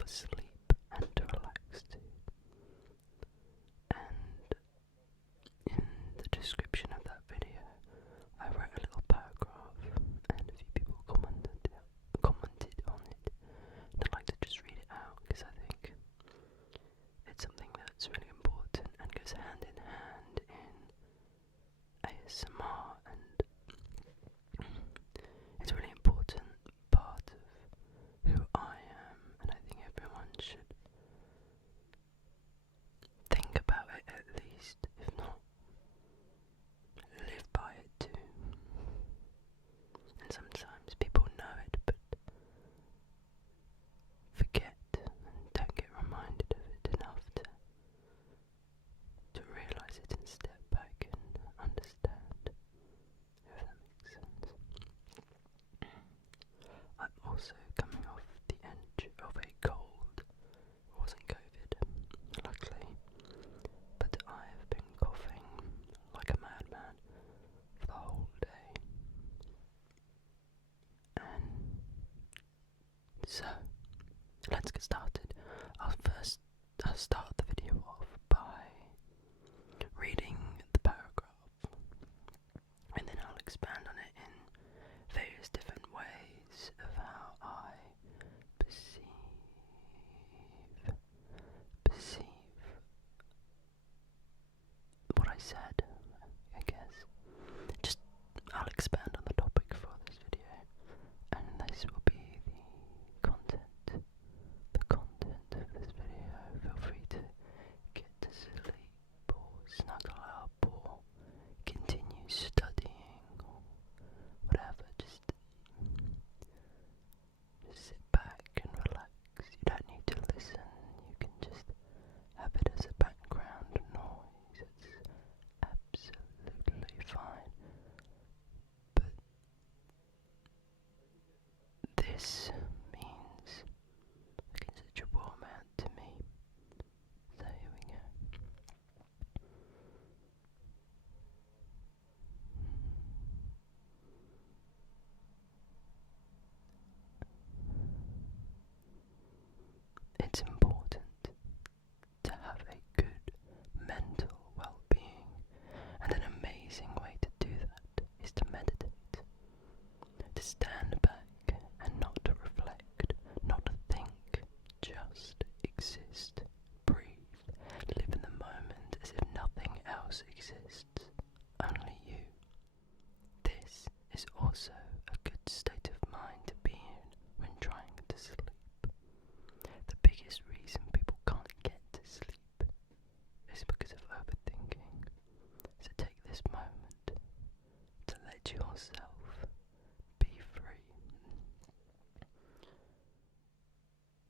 for sleep and to relax to. And in the description of that video, I wrote a little paragraph, and a few people commented on it. And I'd like to just read it out because I think it's something that's really important and goes hand in hand in ASMR, and it's a really important part of who I am, and I think everyone should think about it at least, if not live by it too. And sometimes people know it but forget and don't get reminded of it enough to realise it and step back and understand, if that makes sense. I'm also coming off the edge of a cold. It wasn't COVID, luckily, but I have been coughing like a madman for the whole day. And so, let's get started. I'll start the video off by reading the paragraph, and then I'll expand on it in various different ways of how I perceive what I said, I guess. I'll expand on the topic for this video, and this will be the content of this video. Feel free to get to sleep or snuggle up or continue studying or whatever. Just sit back and relax. You don't need to listen. You can just have it as a background noise. It's absolutely fine. But this means a considerable amount to me. So here we go. It's important to have a good mental well-being, and an amazing way to do that is to meditate. To stand back and not to reflect, not to think, just exist, breathe, live in the moment as if nothing else exists, only you. This is also a good state of mind to be in when trying to sleep. The biggest reason people can't get to sleep is because of overthinking. So take this moment to let yourself be free.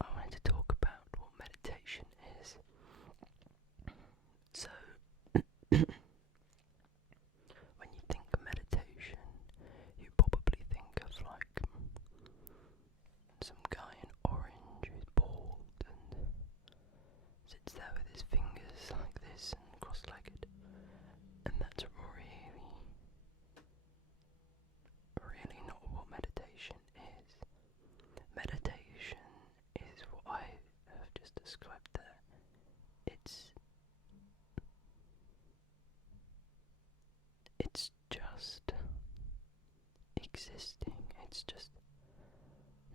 I wanted to talk about what meditation is. So, when you think of meditation, you probably think of like some guy in orange who's bald and sits there with his fingers like this and cross-legged, and that's really not what meditation is. Meditation is what I have just described there. It's just existing. It's just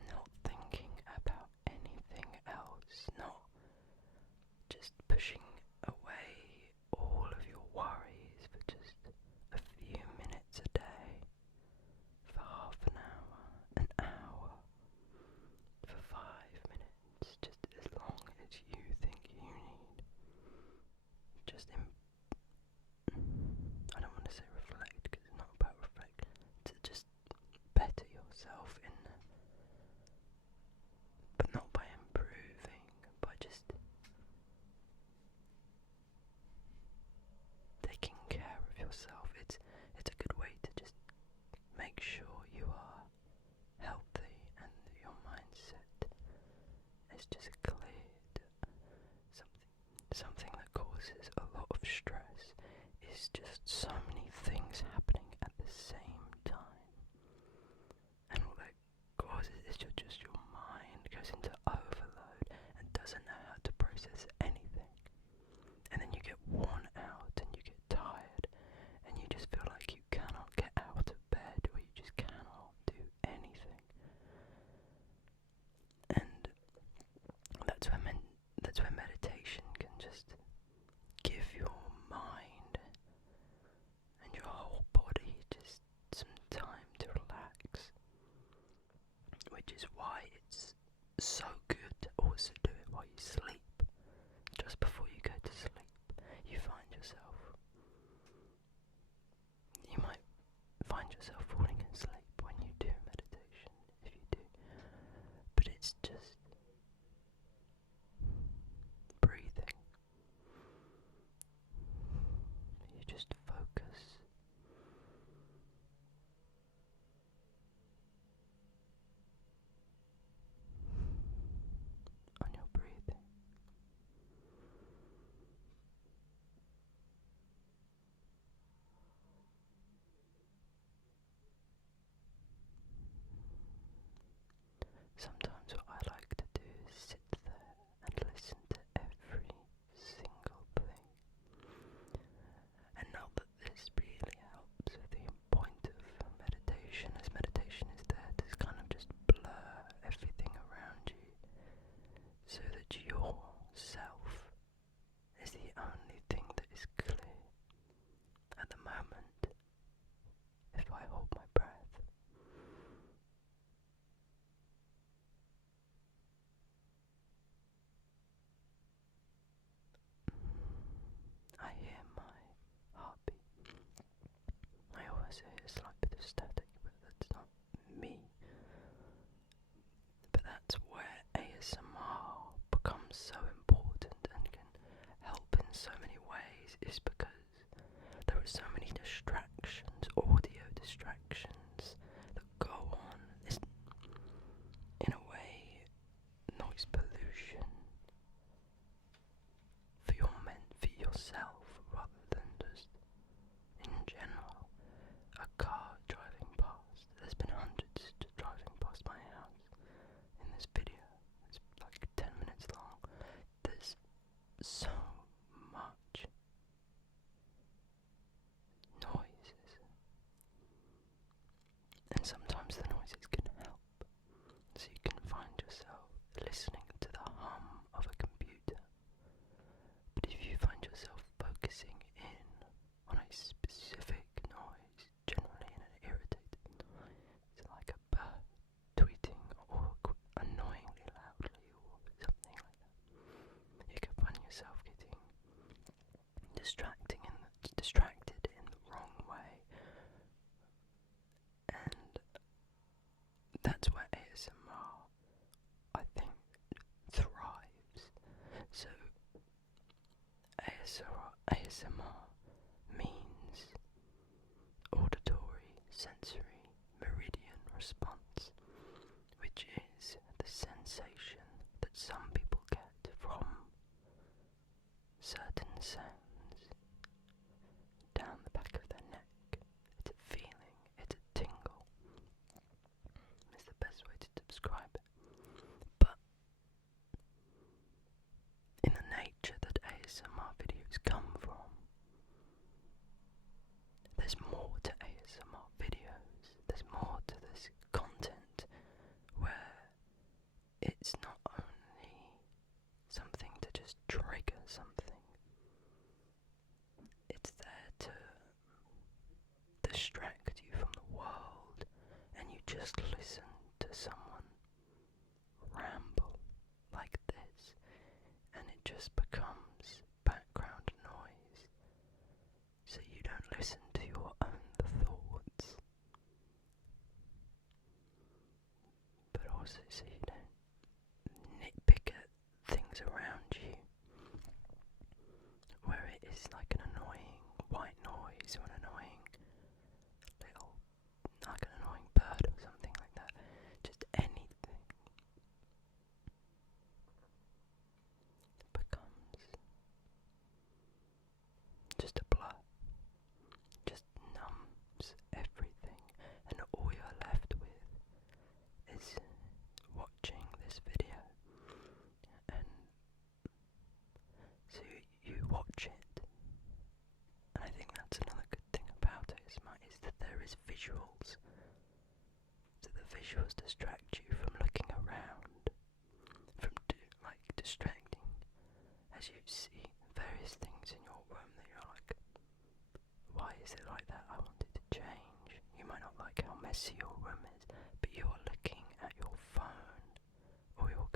not thinking about anything else, not just pushing away all of your worries for just a few minutes a day, for half an hour, for 5 minutes, just as long as you think you need. Just I don't want to say reflect, because it's not about reflect, to just better yourself in, but not by improving, by just taking care of yourself. It's a good way to just make sure you are healthy and your mindset is just cleared. Something that causes a lot of stress is just so many things happening at the same time, and all that causes is your mind goes into overload, so good to also do it while you sleep. Just before you go to sleep, you might find yourself falling asleep when you do meditation, if you do. But it's just breathing. You just focus on your breathing. Sometimes what I like to do is sit there and listen to every single thing. And not that this really helps with the point of meditation, as meditation is there to kind of just blur everything around you so that yourself is the only thing that is clear. At the moment, if I hold my breath, I hear my heartbeat. I always hear a slight bit of static, but that's not me. But that's where ASMR becomes so important and can help in so many ways, is because there are so many distractions, audio distractions, that go on. It's, in a way, noise pollution for yourself rather than just in general. A car driving past. There's been hundreds just driving past my house in this video. It's like 10 minutes long. There's so much noises, and sometimes the noises can help. So you can find yourself listening to the hum of a computer. But if you find yourself focusing in on a specific noise, generally in an irritated noise, like a bird tweeting or annoyingly loudly or something like that, you can find yourself getting distracted in the wrong way. And that's where ASMR, I think, thrives. So ASMR means auditory sensory meridian response, which is the sensation that some people get from certain sounds down the back of their neck. It's a feeling, it's a tingle, is the best way to describe it. But in the nature that ASMR videos come from, there's more to ASMR videos, there's more to this content, where it's not only something to just trigger something, it's there to distract you from the world, and you just listen to someone ramble like this, and it just becomes background noise, so you don't listen to your own thoughts, but also so you don't nitpick at things around you, where it is like an annoying white noise or an annoying little, like an annoying bird or something like that. Just anything becomes just a blur, just numbs everything, and all you're left with is watching this video. And so you watch it, and I think that's another good thing about ASMR, is that there is visuals. So the visuals distract you from looking around, from distracting, as you see various things in your room that you're like, why is it like that? I want it to change. You might not like how messy your room is, but you are looking at your phone or your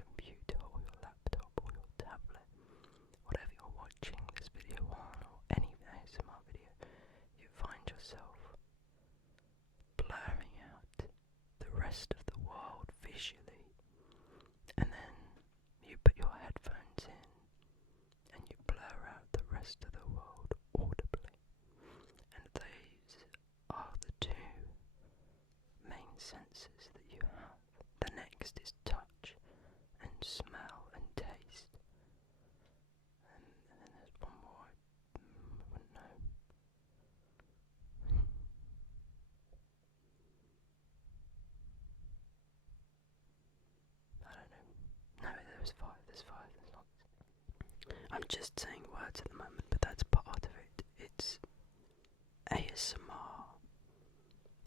senses that you have. The next is touch and smell and taste. And then there's one more I wouldn't know. I don't know. No, there's five. There's lots. I'm just saying words at the moment, but that's part of it. It's ASMR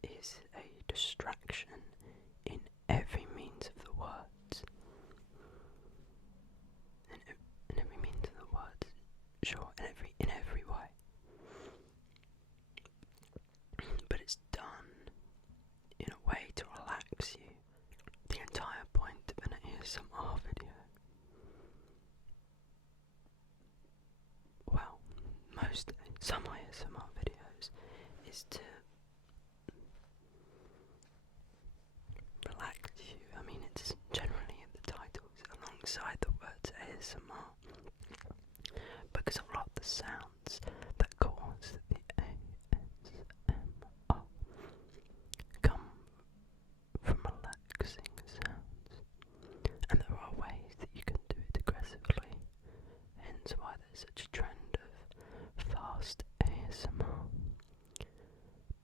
is a distraction in every means of the words. In every means of the words, sure, in every way. But it's done in a way to relax you. The entire point of an ASMR video, well, some ASMR videos, is to relax you. I mean, it's generally in the titles alongside the words ASMR, because a lot of the sounds that cause the ASMR come from relaxing sounds, and there are ways that you can do it aggressively, hence why there's such a trend of fast ASMR.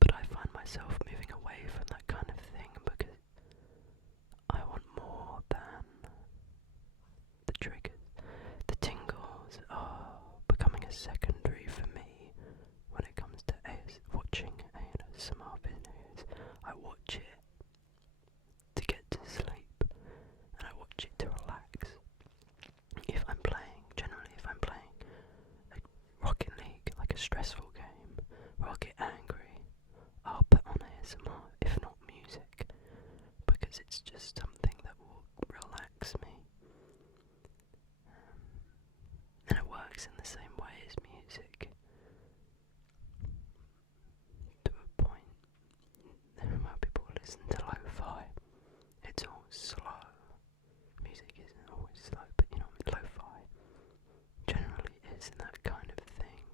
But I find myself moving away from that kind of thing because I want more than the triggers. The tingles are becoming a secondary for me when it comes to watching ASMR videos. I watch it to get to sleep, and I watch it to relax. Generally if I'm playing like Rocket League, like a stressful game, where I'll get angry, I'll put on ASMR, if not music, because it's just something that will relax me. And it works in the same way as music, to a point. When people listen to lo-fi, it's all slow. Music isn't always slow, but you know what I mean, lo-fi generally is that kind of thing.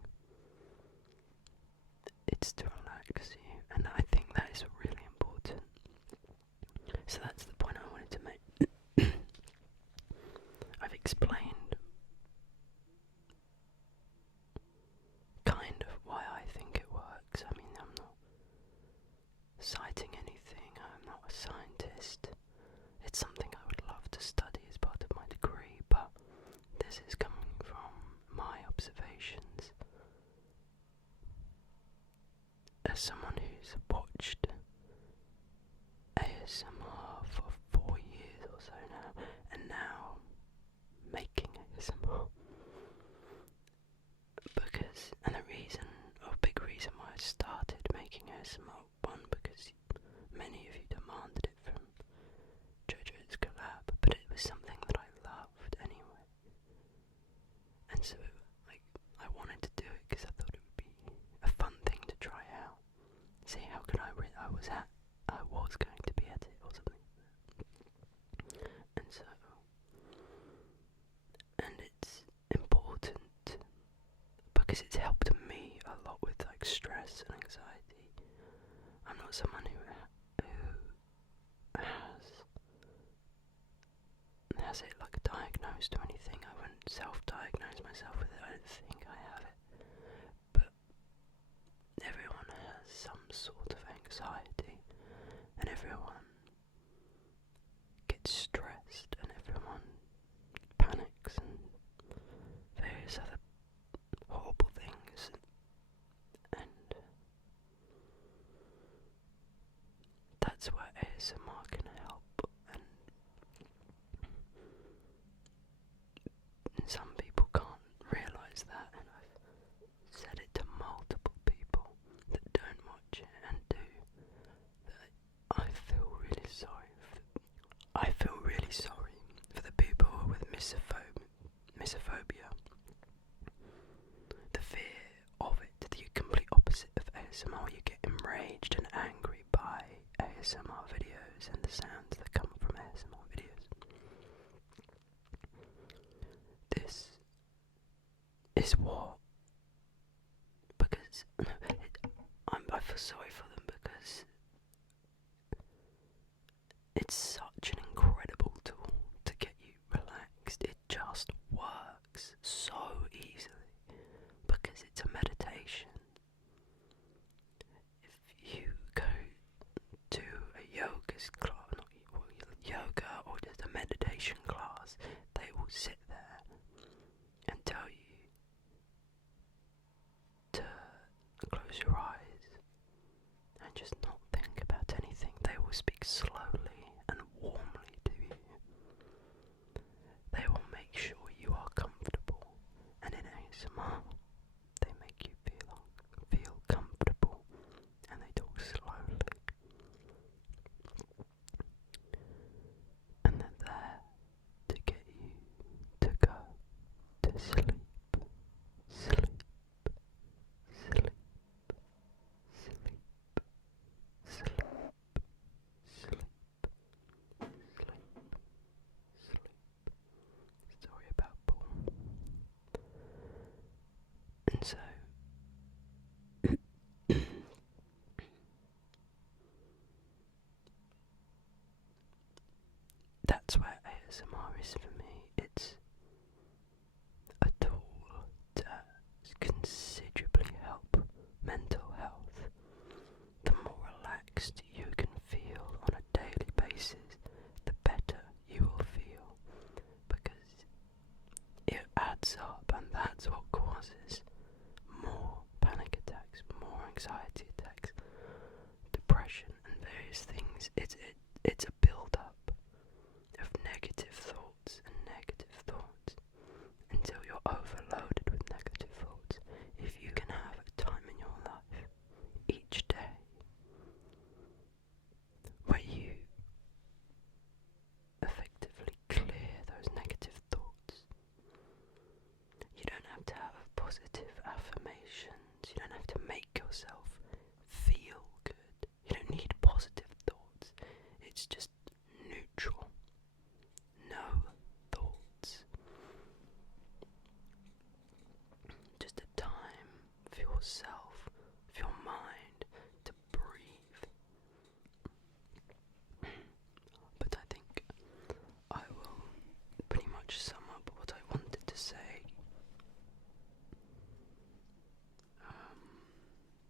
It's to relax you, and I think that is really important. So that's the point I wanted to make. I've explained kind of why I think it works. I mean, I'm not citing anything, I'm not a scientist. It's something I would love to study as part of my degree, but this is coming from my observations as someone who's watched ASMR for 4 years or so now, and now making ASMR. And a big reason why I started making ASMR, one, because many of you demanded it from JoJo's collab, but it was something that I loved anyway. And so, I wanted to do it because I thought it would be a fun thing to try out. See how could I was going to be at it or something. And it's important because it's helped me a lot with stress and anxiety. I'm not someone who has it diagnosed or anything. I wouldn't self-diagnose myself with it. I don't think I have it. But everyone has some sort of anxiety, and everyone gets stressed, and everyone panics and various other horrible things, and that's where ASMR can help. And some people can't realise that, and I've said it to multiple people that don't watch it and do, that I feel really sorry for the people with misophobia, the fear of it, the complete opposite of ASMR. You get enraged and angry by ASMR videos and the sounds that come from ASMR videos. This is what, because I feel sorry for them, because sit there and tell you to close your eyes and just not think about anything. They will speak slowly and warmly to you. They will make sure you are comfortable, and in ASMR, they make you feel comfortable, and they talk slowly. And they're there to get you to go to sleep, sleep, sleep, sleep, sleep, sleep, sleep. Story about Paul. And so that's where ASMR is for me. It's a tool to considerably help mental health. The more relaxed you can feel on a daily basis, the better you will feel, because it adds up, and that's what causes more panic attacks, more anxiety attacks, depression, and various things. It's a build-up of negative thoughts and negative thoughts until you're overloaded with negative thoughts. If you can have a time in your life each day where you effectively clear those negative thoughts, you don't have to have positive affirmations, you don't have to make yourself feel good, you don't need positive thoughts, it's just neutral, no thoughts, just a time for yourself, for your mind to breathe. But I think I will pretty much sum up what I wanted to say,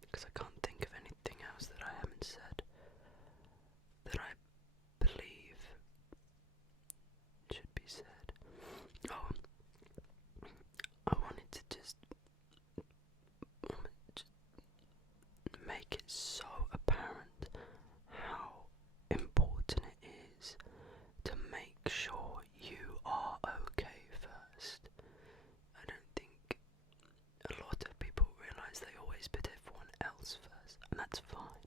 because I can't think of anything else that I haven't said that I believe should be said. Oh, I wanted to just make it so apparent how important it is to make sure you are okay first. I don't think a lot of people realise they always put everyone else first, and that's fine.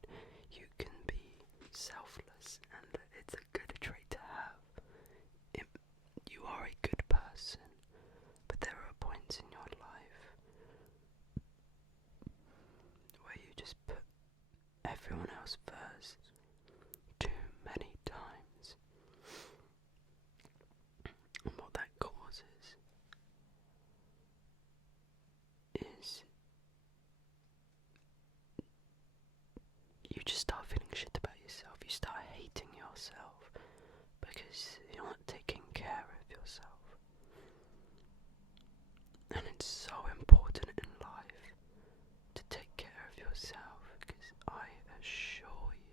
You can be selfless, and it's a good trait to have. You are a good person, but there are points in your life where you just put everyone else first too many times, and what that causes is you just start feeling shit about yourself. You start hating yourself because you're not taking care of yourself. And it's so important in life to take care of yourself, because I assure you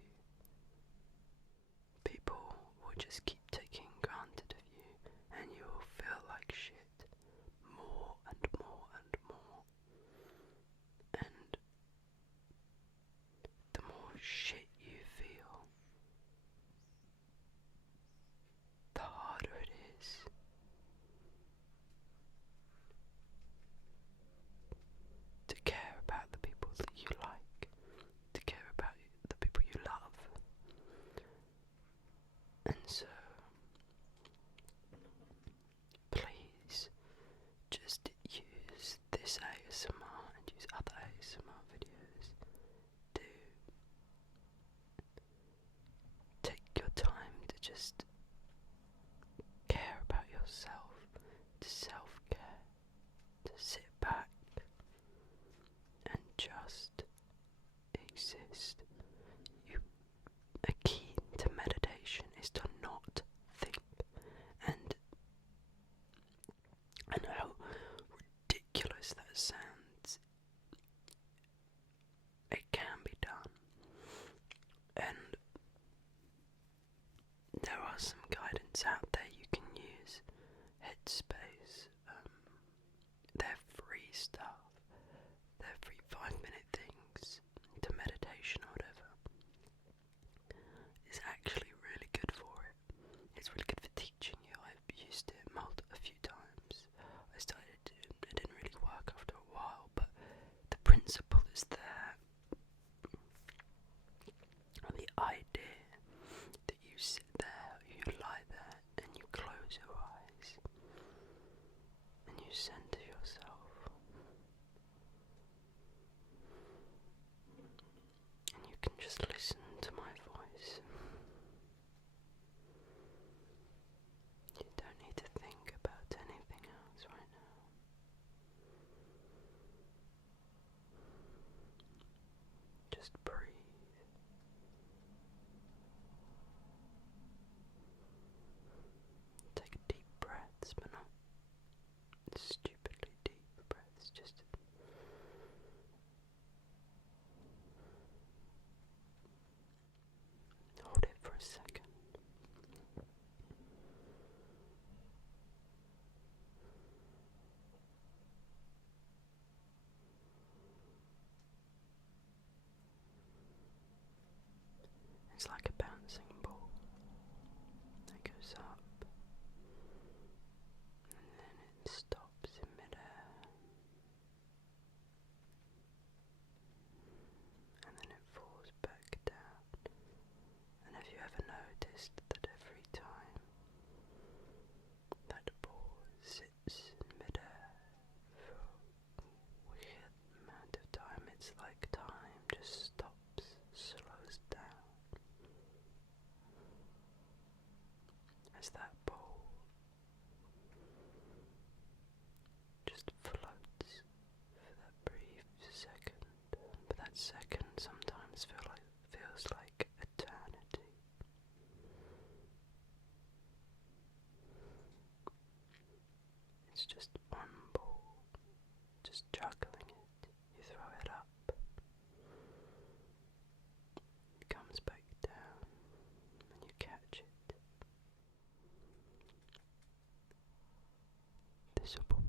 It's like a bouncing ball that goes up and then it stops in midair, and then it falls back down. And have you ever noticed that every time that ball sits in midair for a weird amount of time, it's like time just stops, slows down, as that ball just floats for that brief second. But that second sometimes feels like eternity. It's just one ball, just juggling it. You throw it up, it comes back down, and you catch it. This will